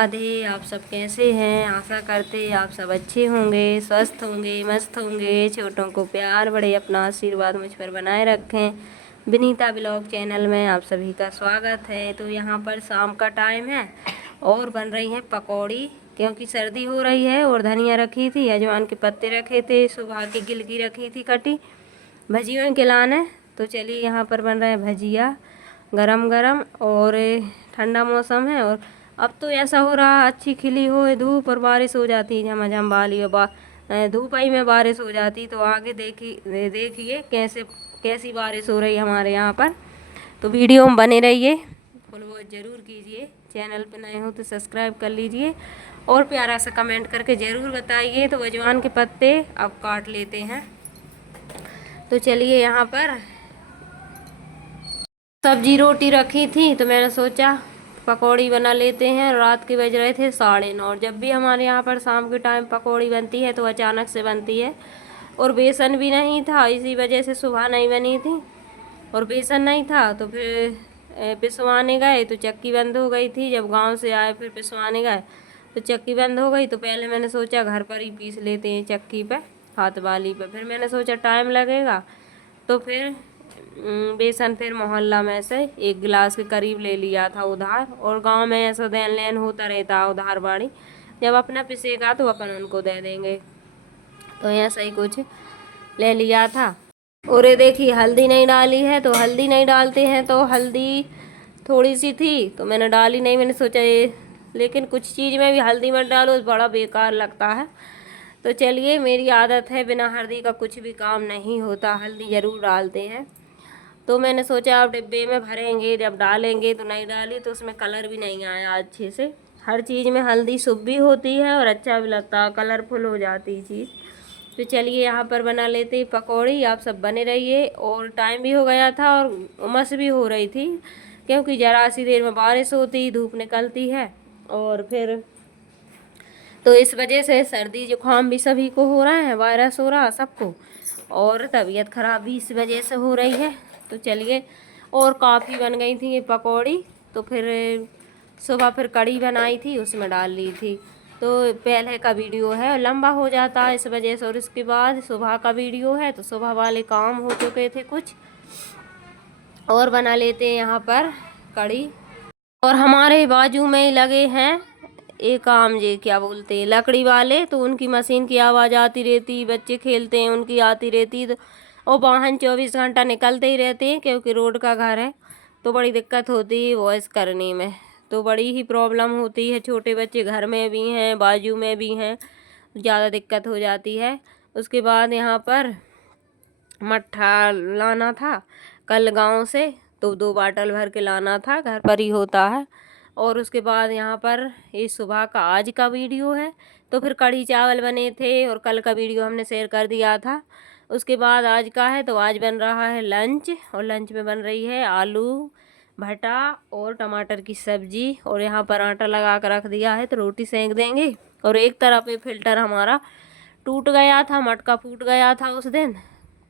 राधे। आप सब कैसे हैं? आशा करते आप सब अच्छे होंगे, स्वस्थ होंगे, मस्त होंगे। छोटों को प्यार, बड़े अपना आशीर्वाद मुझ पर बनाए रखें। विनीता ब्लॉग चैनल में आप सभी का स्वागत है। तो यहाँ पर शाम का टाइम है और बन रही है पकौड़ी, क्योंकि सर्दी हो रही है। और धनिया रखी थी, अजवाइन के पत्ते रखे थे, सुबह की गिलकी रखी थी कटी, भजियों के लाने। तो चलिए यहाँ पर बन रहे हैं भजिया गरम गरम। और ठंडा मौसम है और अब तो ऐसा हो रहा अच्छी खिली हो धूप और बारिश हो जाती है झमाझम वाली। और धूप ही में बारिश हो जाती। तो आगे देखिए कैसी बारिश हो रही है हमारे यहाँ पर। तो वीडियो में बने रहिए, फुल वॉच ज़रूर कीजिए। चैनल पर नए हो तो सब्सक्राइब कर लीजिए और प्यारा सा कमेंट करके ज़रूर बताइए। तो अजवाइन के पत्ते अब काट लेते हैं। तो चलिए यहाँ पर सब्जी रोटी रखी थी तो मैंने सोचा पकौड़ी बना लेते हैं। रात के बज रहे थे 9:30। जब भी हमारे यहाँ पर शाम के टाइम पकौड़ी बनती है तो अचानक से बनती है। और बेसन भी नहीं था, इसी वजह से सुबह नहीं बनी थी। और बेसन नहीं था तो फिर पिसवाने गए तो चक्की बंद हो गई थी। जब गांव से आए फिर पिसवाने गए तो चक्की बंद हो गई। तो पहले मैंने सोचा घर पर ही पीस लेते हैं चक्की पे, हाथ वाली पे। फिर मैंने सोचा टाइम लगेगा तो फिर बेसन फिर मोहल्ला में से 1 गिलास के करीब ले लिया था उधार। और गांव में ऐसा देन लेन होता रहता है उधार बाड़ी। जब अपना पिसेगा तो अपन उनको दे देंगे। तो ऐसा ही कुछ ले लिया था। और ये देखिए हल्दी नहीं डाली है। तो हल्दी नहीं डालते हैं तो हल्दी थोड़ी सी थी तो मैंने डाली नहीं। मैंने सोचा ये, लेकिन कुछ चीज़ में भी हल्दी मत डालो तो बड़ा बेकार लगता है। तो चलिए, मेरी आदत है बिना हल्दी का कुछ भी काम नहीं होता, हल्दी ज़रूर डालते हैं। तो मैंने सोचा आप डिब्बे में भरेंगे, जब डालेंगे तो नहीं डाली तो उसमें कलर भी नहीं आया अच्छे से। हर चीज़ में हल्दी शुभ भी होती है और अच्छा भी लगता है, कलरफुल हो जाती है चीज़। तो चलिए यहाँ पर बना लेते हैं पकौड़ी। आप सब बने रहिए। और टाइम भी हो गया था और उमस भी हो रही थी, क्योंकि ज़रा सी देर में बारिश होती, धूप निकलती है। और फिर तो इस वजह से सर्दी जुकाम भी सभी को हो रहा है, वायरस हो रहा है सबको। और तबीयत खराब भी इस वजह से हो रही है। तो चलिए, और काफ़ी बन गई थी ये पकौड़ी। तो फिर सुबह फिर कड़ी बनाई थी, उसमें डाल ली थी। तो पहले का वीडियो है लंबा हो जाता है इस वजह से। और इसके बाद सुबह का वीडियो है तो सुबह वाले काम हो चुके थे कुछ। और बना लेते हैं यहाँ पर कड़ी। और हमारे बाजू में ही लगे हैं एक आम जे क्या बोलते हैं लकड़ी वाले। तो उनकी मशीन की आवाज़ आती रहती, बच्चे खेलते हैं उनकी आती रहती। तो और वाहन 24 घंटा निकलते ही रहते हैं, क्योंकि रोड का घर है। तो बड़ी दिक्कत होती है वॉइस करने में, तो बड़ी ही प्रॉब्लम होती है। छोटे बच्चे घर में भी हैं, बाजू में भी हैं, ज़्यादा दिक्कत हो जाती है। उसके बाद यहाँ पर मट्ठा लाना था कल गांव से। तो 2 बाटल भर के लाना था, घर पर ही होता है। और उसके बाद यहाँ पर ये सुबह का आज का वीडियो है। तो फिर कढ़ी चावल बने थे और कल का वीडियो हमने शेयर कर दिया था। उसके बाद आज का है तो आज बन रहा है लंच। और लंच में बन रही है आलू भटा और टमाटर की सब्जी। और यहाँ पर आटा लगा कर रख दिया है तो रोटी सेंक देंगे। और एक तरफ ये फिल्टर हमारा टूट गया था, मटका फूट गया था उस दिन।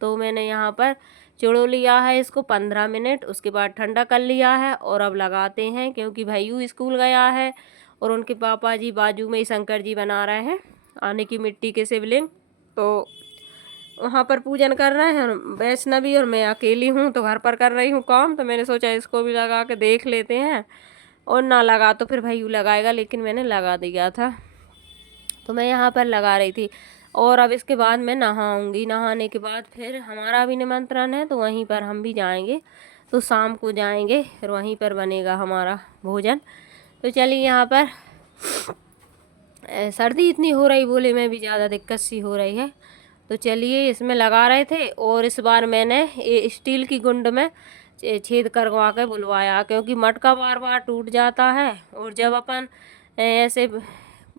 तो मैंने यहाँ पर चुड़ो लिया है इसको 15 मिनट, उसके बाद ठंडा कर लिया है। और अब लगाते हैं, क्योंकि भैयू स्कूल गया है और उनके पापा जी बाजू में ही शंकर जी बना रहे हैं आने की मिट्टी के शिवलिंग। तो वहाँ पर पूजन कर रहे हैं वैष्णवी, और मैं अकेली हूँ तो घर पर कर रही हूँ काम। तो मैंने सोचा इसको भी लगा के देख लेते हैं, और ना लगा तो फिर भैयू लगाएगा, लेकिन मैंने लगा दिया था। तो मैं यहाँ पर लगा रही थी। और अब इसके बाद मैं नहाऊंगी। नहाने के बाद फिर हमारा भी निमंत्रण है तो वहीं पर हम भी जाएंगे। तो शाम को जाएंगे फिर वहीं पर बनेगा हमारा भोजन। तो चलिए, यहाँ पर सर्दी इतनी हो रही, बोले में भी ज़्यादा दिक्कत सी हो रही है। तो चलिए, इसमें लगा रहे थे। और इस बार मैंने ये स्टील की गुंड में छेद करवा के बुलवाया, क्योंकि मटका बार बार टूट जाता है। और जब अपन ऐसे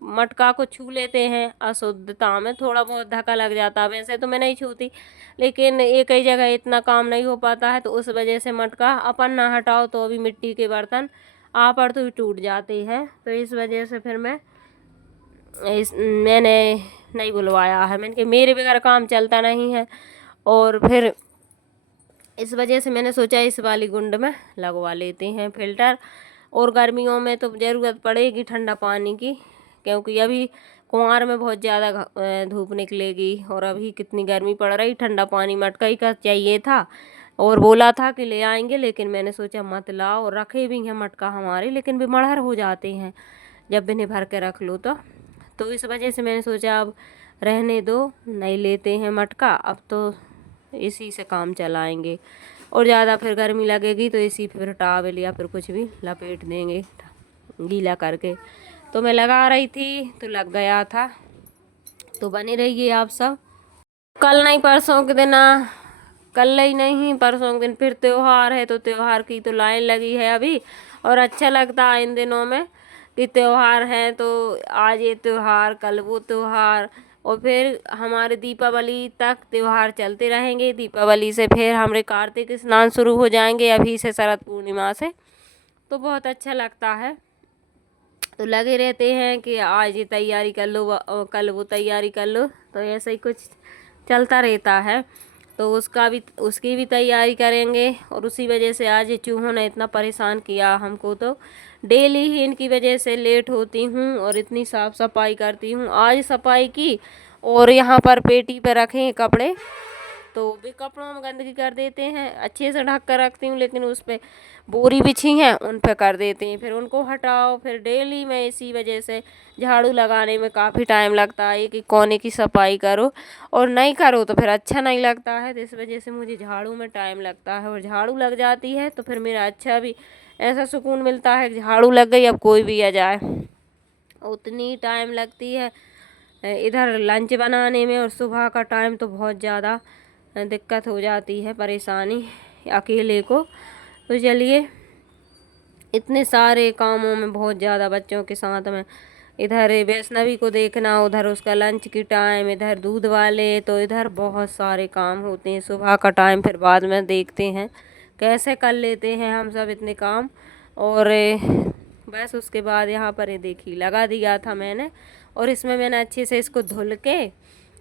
मटका को छू लेते हैं अशुद्धता में थोड़ा बहुत धक्का लग जाता है। वैसे तो मैं नहीं छूती, लेकिन एक ही जगह इतना काम नहीं हो पाता है। तो उस वजह से मटका अपन ना हटाओ तो अभी मिट्टी के बर्तन आप पर तो टूट जाते हैं। तो इस वजह से फिर मैंने नहीं बुलवाया है। मैंने कि मेरे बगैर काम चलता नहीं है। और फिर इस वजह से मैंने सोचा इस वाली गुंड में लगवा लेते हैं फिल्टर। और गर्मियों में तो ज़रूरत पड़ेगी ठंडा पानी की, क्योंकि अभी कुंवार में बहुत ज़्यादा धूप निकलेगी और अभी कितनी गर्मी पड़ रही। ठंडा पानी मटका ही का चाहिए था और बोला था कि ले आएंगे, लेकिन मैंने सोचा मत लाओ। रखे भी हैं मटका हमारे, लेकिन बेमड़हर हो जाते हैं जब इन्हें भर के रख लो तो इस वजह से मैंने सोचा अब रहने दो, नहीं लेते हैं मटका, अब तो इसी से काम चलाएंगे। और ज़्यादा फिर गर्मी लगेगी तो इसी फिर टॉवल या फिर कुछ भी लपेट देंगे गीला करके। तो मैं लगा रही थी तो लग गया था। तो बने रहिए आप सब। कल नहीं परसों के दिन, कल ही नहीं परसों के दिन फिर त्योहार है, तो त्योहार की तो लाइन लगी है अभी। और अच्छा लगता है इन दिनों में कि त्योहार है, तो आज ये त्योहार कल वो त्योहार, और फिर हमारे दीपावली तक त्योहार चलते रहेंगे। दीपावली से फिर हमारे कार्तिक स्नान शुरू हो जाएंगे अभी से, शरद पूर्णिमा से। तो बहुत अच्छा लगता है, तो लगे रहते हैं कि आज ये तैयारी कर लो, कल वो तैयारी कर लो, तो ऐसा ही कुछ चलता रहता है। तो उसकी भी तैयारी करेंगे। और उसी वजह से आज ये चूहों ने इतना परेशान किया हमको, तो डेली ही इनकी वजह से लेट होती हूँ और इतनी साफ़ सफाई करती हूँ। आज सफाई की और यहाँ पर पेटी पर रखे कपड़े, तो वे कपड़ों में गंदगी कर देते हैं। अच्छे से ढक कर रखती हूँ, लेकिन उस पर बोरी बिछी हैं उन पर कर देते हैं, फिर उनको हटाओ। फिर डेली मैं इसी वजह से झाड़ू लगाने में काफ़ी टाइम लगता है कि कोने की सफाई करो, और नहीं करो तो फिर अच्छा नहीं लगता है। तो इस वजह से मुझे झाड़ू में टाइम लगता है, और झाड़ू लग जाती है तो फिर मेरा अच्छा भी ऐसा सुकून मिलता है कि झाड़ू लग गई, अब कोई भी आ जाए। उतनी टाइम लगती है इधर लंच बनाने में, और सुबह का टाइम तो बहुत ज़्यादा दिक्कत हो जाती है, परेशानी अकेले को। तो चलिए, इतने सारे कामों में बहुत ज़्यादा बच्चों के साथ में, इधर वैष्णवी को देखना, उधर उसका लंच की टाइम, इधर दूध वाले, तो इधर बहुत सारे काम होते हैं। सुबह का टाइम फिर बाद में देखते हैं कैसे कर लेते हैं हम सब इतने काम। और बस उसके बाद यहाँ पर ये देखिए लगा दिया था मैंने, और इसमें मैंने अच्छे से इसको धुल के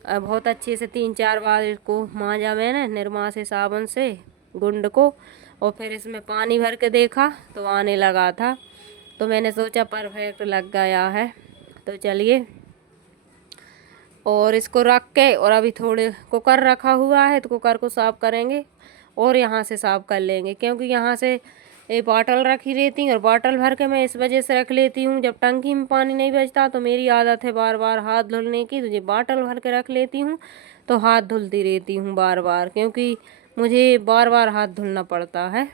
बहुत अच्छे से 3-4 बार इसको मांजा मैंने निरमा से, साबुन से, गुंड को। और फिर इसमें पानी भर के देखा तो आने लगा था, तो मैंने सोचा परफेक्ट लग गया है। तो चलिए, और इसको रख के, और अभी थोड़े कुकर रखा हुआ है तो कुकर को साफ़ करेंगे और यहाँ से साफ़ कर लेंगे, क्योंकि यहाँ से ये बॉटल रखी रहती है। और बॉटल भर के मैं इस वजह से रख लेती हूँ, जब टंकी में पानी नहीं बचता तो मेरी आदत है बार बार हाथ धुलने की, तो ये बॉटल भर के रख लेती हूँ, तो हाथ धुलती रहती हूँ बार बार, क्योंकि मुझे बार बार हाथ धुलना पड़ता है।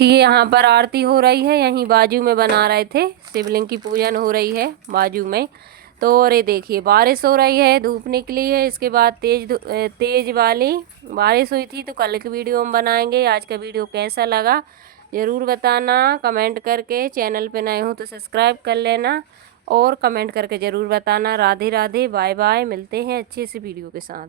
देखिए यहाँ पर आरती हो रही है, यहीं बाजू में बना रहे थे, शिवलिंग की पूजन हो रही है बाजू में। तो और ये देखिए बारिश हो रही है, धूप निकली है, इसके बाद तेज वाली बारिश हुई थी। तो कल की वीडियो हम बनाएंगे। आज का वीडियो कैसा लगा ज़रूर बताना कमेंट करके। चैनल पे नए हो तो सब्सक्राइब कर लेना और कमेंट करके ज़रूर बताना। राधे राधे, बाय बाय, मिलते हैं अच्छे से वीडियो के साथ।